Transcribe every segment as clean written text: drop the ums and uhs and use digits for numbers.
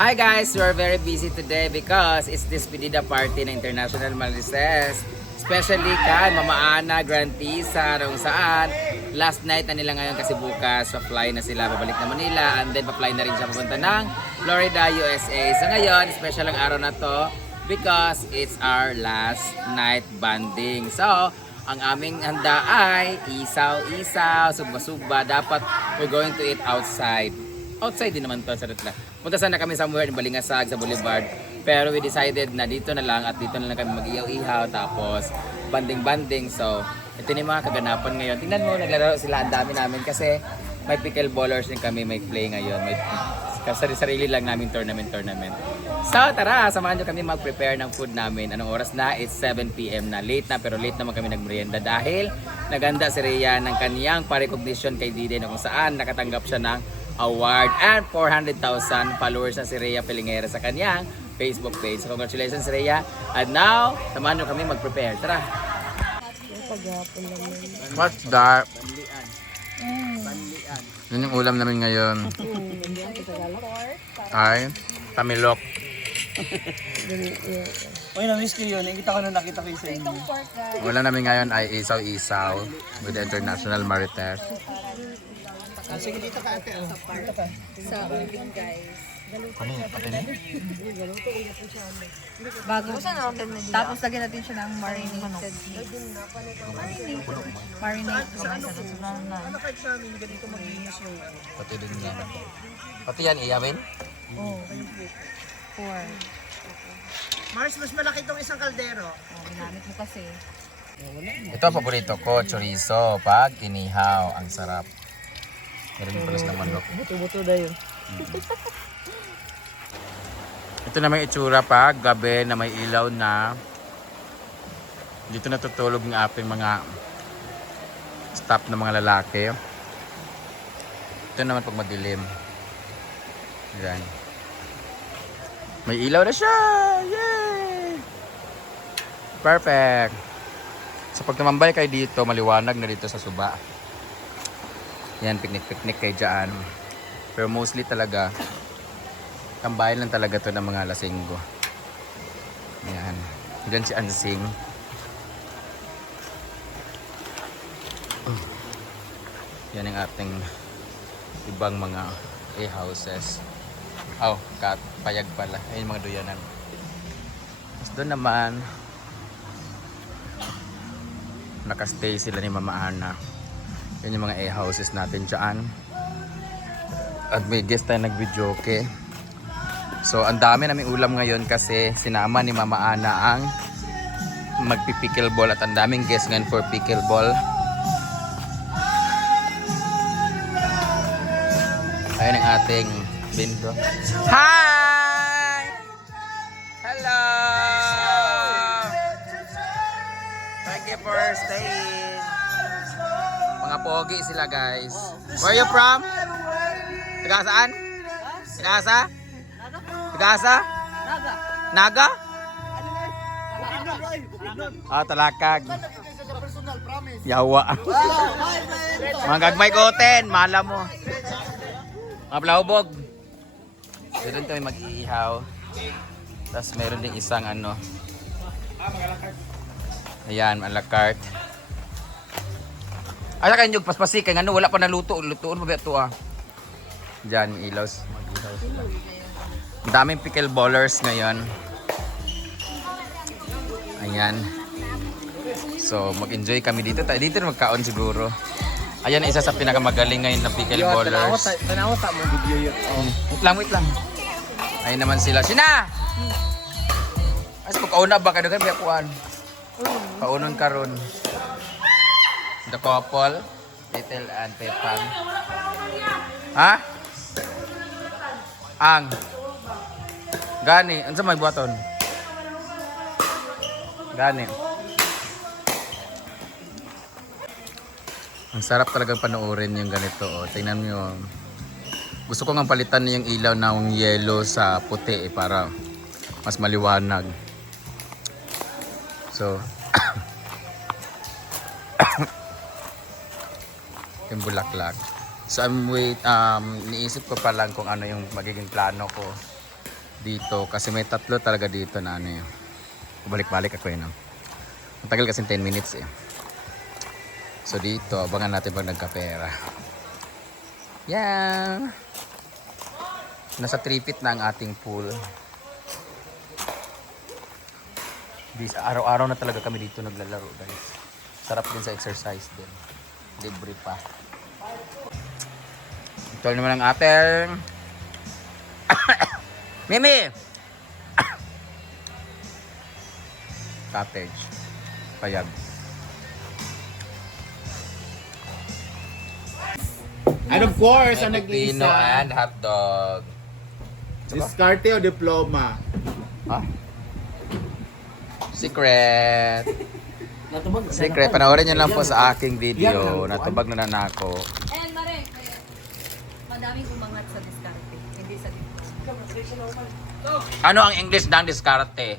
Hi guys, we are very busy today because it's this Pedida party na International Marites. Especially kay Mama Ana Grantisa kung saan last night na nila ngayon kasi bukas pa-fly na sila babalik na Manila and then pa-fly na rin siya papunta ng Florida, USA. So ngayon, special ang araw na to because it's our last night bonding. So, ang aming handa ay isaw-isaw, sugba-sugba. Dapat we're going to eat outside. Outside din naman to, sarap lang. Punta sana kami somewhere in Balingasag sa Boulevard. Pero we decided na dito na lang at dito na lang kami mag-ihaw-ihaw. Tapos banding-banding. So, ito na yung mga kaganapan ngayon. Tingnan mo, naglalaro sila. Ang dami namin kasi may pickleballers din kami. May play ngayon. May sarili lang namin tournament. So, tara, samahan nyo kami mag-prepare ng food namin. Anong oras na? It's 7 PM na. Late na, pero late naman kami nagmerienda dahil naganda si Rhea ng kaniyang pa-recognition kay Dide na kung saan nakatanggap siya ng award and 400,000 followers na si Rhea Pelingera sa kanyang Facebook page. So, congratulations Rhea. And now, samahan nyo kami mag-prepare. Tara! What's that? Yun yung ulam namin ngayon. Ay, tamilok. Uy, na-miss ko yun. Nakita ko yung sa inyo. Ulam namin ngayon ay isaw-isaw with the International Marites. Sige, dito ka ate. Dito ka. Sa uling guys. Ano yun? Pati na? Bago. Tapos lagyan natin siya ng marinated. Marinate. Ano kahit sa amin, ganito mag-iinis yung Pati din yan. Pati yan, iyamin? Oh. 4. Mars, mas malaki itong isang kaldero. Oh, ginamit mo kasi. Ito ang paborito ko, chorizo. Pag inihaw, ang sarap. Meron din palas ng manok. Buto-buto na yun. Ito na may itsura pag gabi na may ilaw na. Dito natutulog ng ating mga staff na mga lalaki. Ito naman pag madilim. Yan. May ilaw na siya! Yay! Perfect! So pag tumambay kayo dito, maliwanag na dito sa suba. Yan, picnic kayo dyan. Pero mostly talaga, tambayan lang talaga to ng mga lasinggo. Yan. Diyan si Ansing. Yan ang ating ibang mga houses. Oh, payag pala. Ayun mga duyanan. Tapos doon naman, nakastay sila ni Mama Ana. Yan yung mga houses natin dyan. At may guest tayo nag-video, okay? So, ang dami namin ulam ngayon kasi sinama ni Mama Ana ang magpi-pickleball at ang daming guest ngayon for pickleball. Ayun ang ating binto. Hi! Hello! Thank you for staying. Mga pogi sila guys. Where are you from? Taga saan? Taga Taga Naga? Ah, Talakag. Yawa. Mga gagmay koten, mala mo. Mga plaubog. Doon kami mag-iihaw. Tapos meron din isang ano. Ayan, a la carte. Ay, kayo yung paspasi, kaya ano, wala pa naluto. Lutoon mo ba ito ah. Diyan, ilaws. Mag-ihaw sila. Ang daming pickleballers ngayon. Ayan. So, mag-enjoy kami dito. Dito na magkaon siguro. Ayan, isa sa pinakamagaling ngayon na pickleballers. Tanawa ta mo video yun. Wait lang. Ayun naman sila. Sina! Ay, sa pagkauna ba kayo? Kaya kuhan. Paunon karon. The couple, Little and Pepang. Ha? Ang. Gani, ano sa may buhaton? Gani. Ang sarap talagang panoorin yung ganito. Oh. Tingnan nyo. Gusto ko nga palitan yung ilaw ng yellow sa puti para mas maliwanag. So, yung bulaklak. So, niisip ko pa lang kung ano yung magiging plano ko dito kasi may tatlo talaga dito na ano yun. Balik-balik ako yun. Matagal kasi 10 minutes eh. So dito, abangan natin pag nagkapera. Yeah! Nasa 3 feet na ang ating pool. Araw-araw na talaga kami dito naglalaro guys. Sarap din sa exercise din. Libre pa. Ito naman ang ating Mimi! Cottage. Payag. And of course, ang Filipino nag-iisa, and hotdog. diskarte o diploma? Ha? Secret. Secret. Panoorin nyo lang po sa aking video. Natubag na nanako. And Mare, madaming umangat sa diskarte. Hindi sa Ano ang English ng diskarte?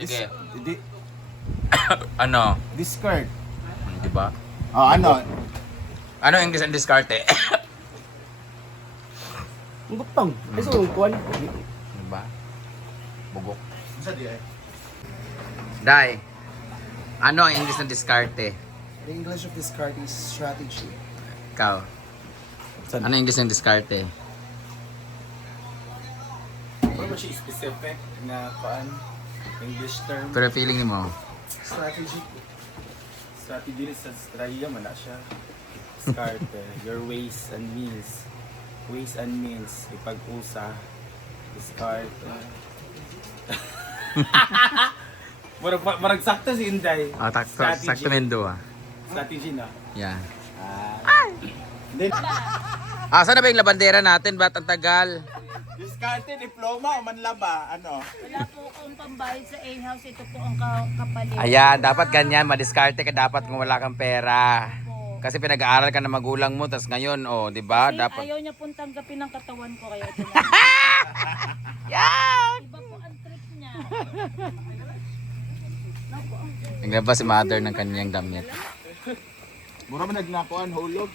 Sige. Ano? Discard. Di ba? Oh, ano? Ano ang English ng diskarte? Butang. Eso, kuan. Di ba? Bugok. Sa di ay. Dai. Ano ang English ng diskarte? The English of discard is strategy. Ikaw. Ano ang English ng diskarte? Ano ba siya specific na kuan? English term? Pero feeling mo? Strategy. Strategy sa strategy man na siya. Discarte. Your ways and means. Ways and means. Ipag-usa. Discarte. Marag sakto si Inday. Sakto mendo ah. Strategy na. Yeah. Then, Saan na ba yung labandera natin? Ba't ang tagal? discarte, diploma o manlaba? Ano? Wala po akong pambayad sa in-house. Ito po ang kapalit. Ayan, dapat ganyan. Madiskarte ka dapat kung wala kang pera. Kasi pinag-aaral ka ng magulang mo, tas ngayon, oh, di ba? Kasi Dapat. ayaw niya pong tanggapin ang katawan ko. Kaya ito na. Iba po ang trip niya. Naglabas si mother ng kanyang damit. Mura man nagnakuan, hulog.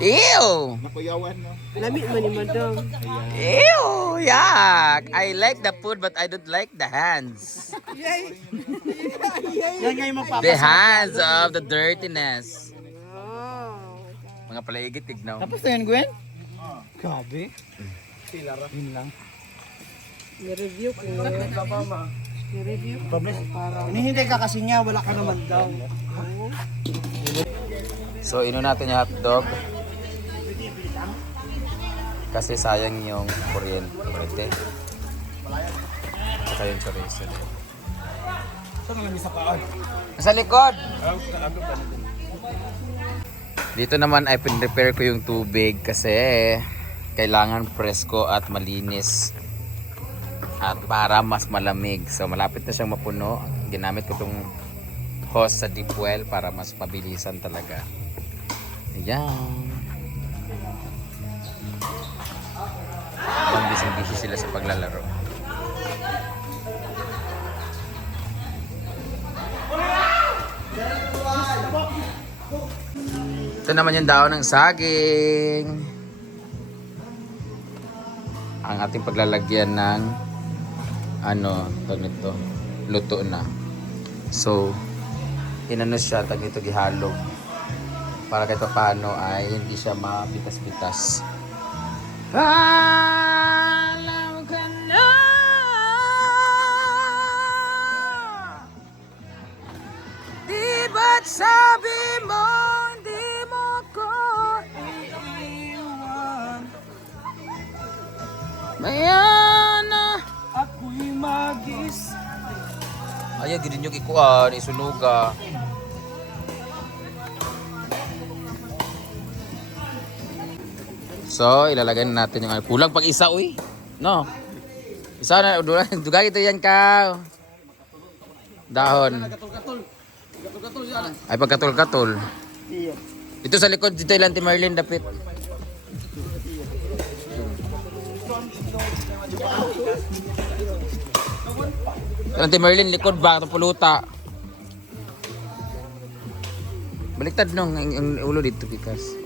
Ew! Nakuyawan, no? Ew! Yuck! I like the food but I don't like the hands. Yan nga yung The hands of the dirtiness. Mga palaigit, tignaw. Tapos na yan, Gwen? Grabe. Yun lang. Hinihintay ka kasi niya, wala ka naman daw. So, ino natin yung hotdog. Kasi sayang yung kuryente. Saka yung chorizo. Saan lang isa kaan? Sa likod! Dito naman ay pinrepare ko yung tubig kasi kailangan presko at malinis at para mas malamig. So malapit na siyang mapuno. Ginamit ko itong hose sa deep well para mas mabilisan talaga. Ayan. Habang busy-busy sila sa paglalaro. Ito naman yung daon ng saging. Ang ating paglalagyan ng ano, tag nito, luto na. So, inano siya, tag nito gihalog. Para kahit paano ay hindi siya mapitas-pitas. Alam ka na. Di ba't sabi mo hindi mo ko iiwan? Mayana Ako'y magis. Ay, gini nyo ikuan, isunuga. So, ilalagay na natin yung kulang pag isa, uy. No. Isa na, dugay ito yan ka. Dahon. Ay, pagkatul-katul. Dito sa likod, dito ilang ti Marlene dapit. Ilang ti Marlene, likod ba? Ito puluta. Baliktad nung ang ulo dito, Pikas.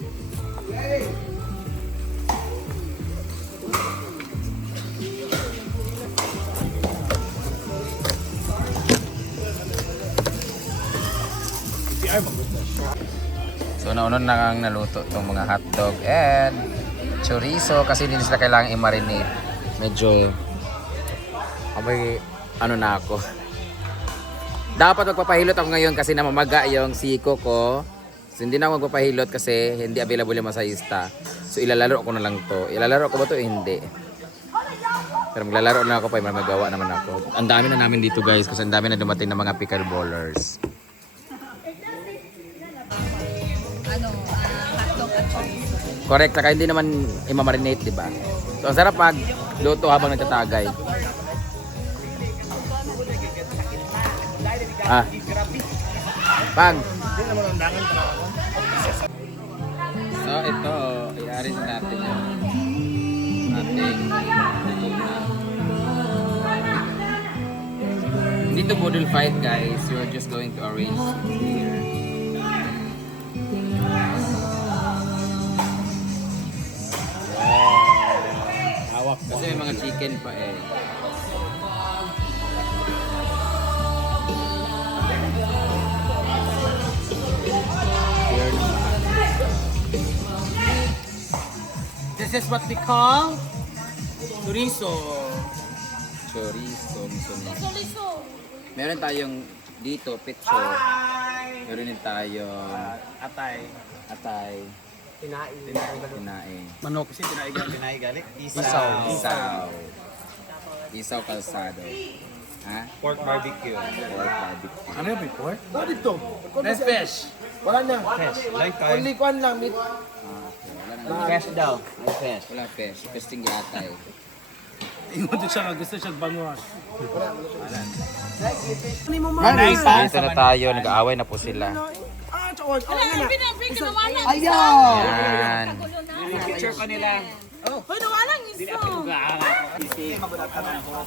nauna na ang naluto itong mga hotdog and chorizo kasi hindi sila kailangan i-marinate. Medyo abay, ano na ako. Dapat magpapahilot ako ngayon kasi namamaga yung siko ko. So, hindi na ako magpapahilot kasi hindi available yung masahista. So ilalaro ko na lang to. Ilalaro ko ba to? Hindi. Pero maglalaro na ako pa, may magawa naman ako. Ang dami na namin dito guys kasi ang dami na dumating ng mga pickleballers. Hotdog at chorizo. Correct, saka hindi naman i-marinate, di ba? So ang sarap pag luto habang nagtatagay. Pag. So ito, i-arrange natin yung ating luto na. Hindi to boodle fight guys, you're just going to arrange here. Hawak kasi may mga chicken pa eh. Here naman. This is what we call chorizo. Chorizo, miso. Meron tayong dito, pitso. Meron din tayong atay. Kinain. Manok. Kasi tinay galit. Isaw kalsado. Ha? Pork barbecue. Pork barbecue. Ano yung pork? What dito? Let's fish. Wala na. Fish. Like time. Only kwan lang. Meat. Okay, wala na. Fish daw. Fish. Wala fish. Kasting yatay. Ingon siya nga gusto siya bangos. Dito na tayo. Nag-aaway na po sila. Ayaw! Yan. Picture pa nila.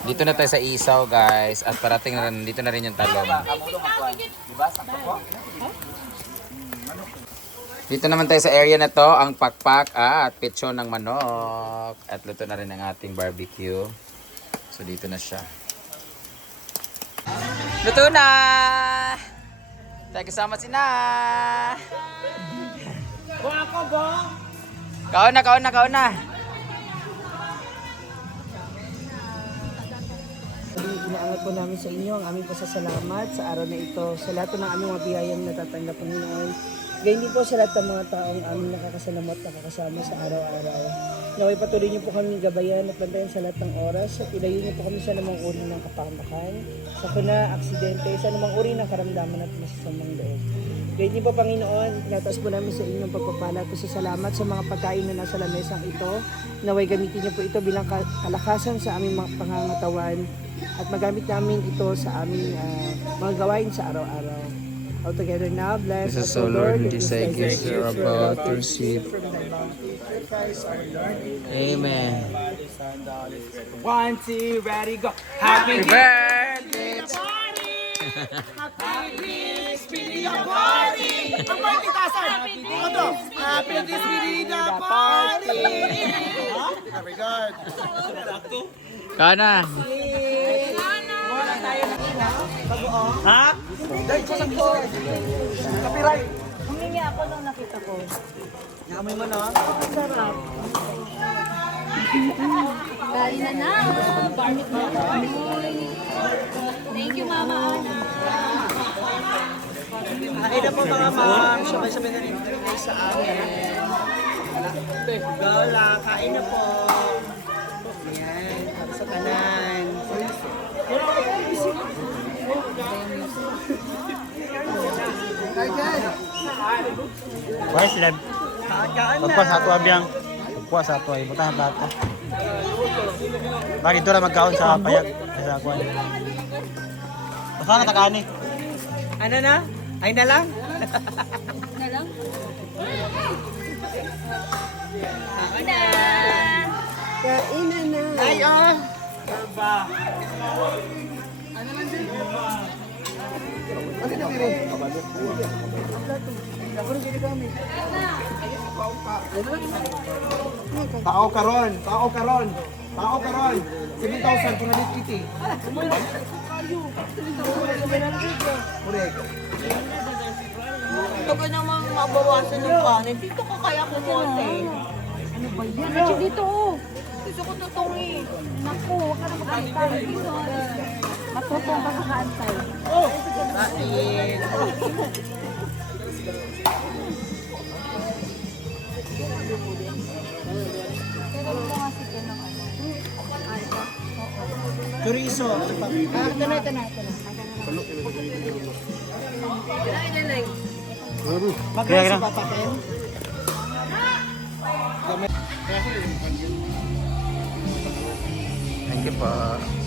Dito na tayo sa isaw guys. At parating na rin. Dito na rin yung talong. Dito naman tayo sa area na to, ang pakpak at pitso ng manok. At luto na rin ang ating barbecue. So dito na siya. Luto na! Tayo kasama si na! Kaon na! Inaangat po namin sa inyo ang aming pasasalamat sa araw na ito, sa lahat ng aming mga biyayang natatanggap ng Panginoon. Gayun din po sa lahat ng mga taong aming nakakasalamot at nakakasama sa araw-araw. Naway patuloy niyo po kami gabayan at bantayan sa lahat ng oras at ilayo niyo po kami sa namang uri ng kapahamakan, sa kuna, aksidente, sa namang uri ng karamdaman at masasamang loob. Gayun din po Panginoon, tinataas po namin sa inyong pagpapala at pasasalamat sa mga pagkain na nasa lamesang ito. Naway gamitin niyo po ito bilang kalakasan sa aming mga pangangatawan at magamit namin ito sa aming mga gawain sa araw-araw. All together now, bless us, O Lord, in this thy gifts we are about to receive from thy bounty. Through Christ our Lord. Amen. 1, 2, ready, go. Happy birthday! Kana! Humingi ako nung nakita ko. Naamoy mo na. Sarap. Kain na na. Barnit na kami. Thank you, Mama Ana. Kain na po mga ma'am. Sabay-sabay na rin kayo sa amin. Gala, kain na po. Ayan, para sa kanan. Where's Leb? Kaan na. Pagkuha sa ato abiyang. Pagkuha sa ato ay butahan bata. Bakit ito lang magkaon sa payag? Sa kuha. Basta na takani. Ano na? Ay na lang? Na lang. Kainan na. Ay, oh. Tao karon. 7,000 kung nalit kiti. Correct. Ito ka naman mabawasan ng kanin. Dito ka kaya kumote. Ano ba yan? Medyo dito oh. Gusto ko tutungi. Naku, huwag ka na makaantay. Dito. Matutong ka sa kaantay. Kain. Chorizo. Ito na. Magkano sa papakin? Thank you po.